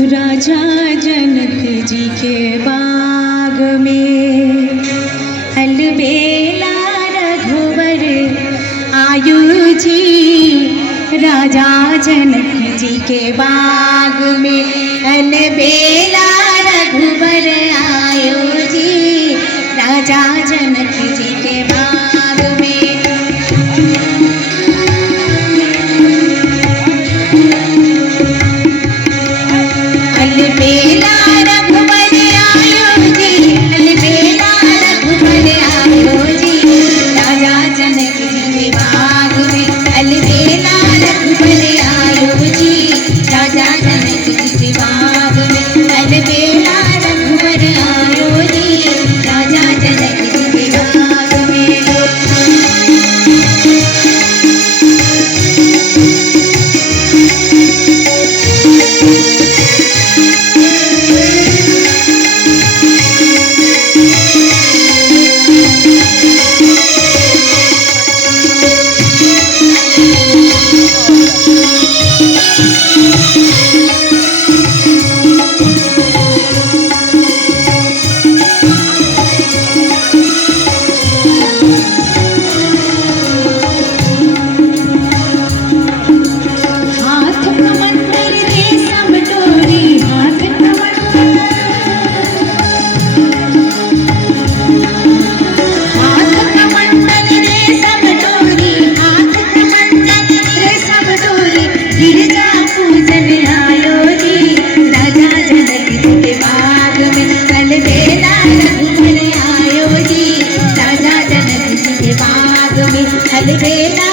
राजा जनक जी के बाग में अलबेला रघुवर आयु जी। राजा जनक जी के बाग में अलबेला रघुवर आयु जी। राजा जनक जी के बाग में अलबेला रघुवर आयो जी। अलबेला रघुवर आयो जी। राजा जनक जी के बाग में अलबेला रघुवर आयो जी। राजा जनक जी के बाग में अलबेला रघुवर आयो जी। राजा जनक जी के बाग में अलबेला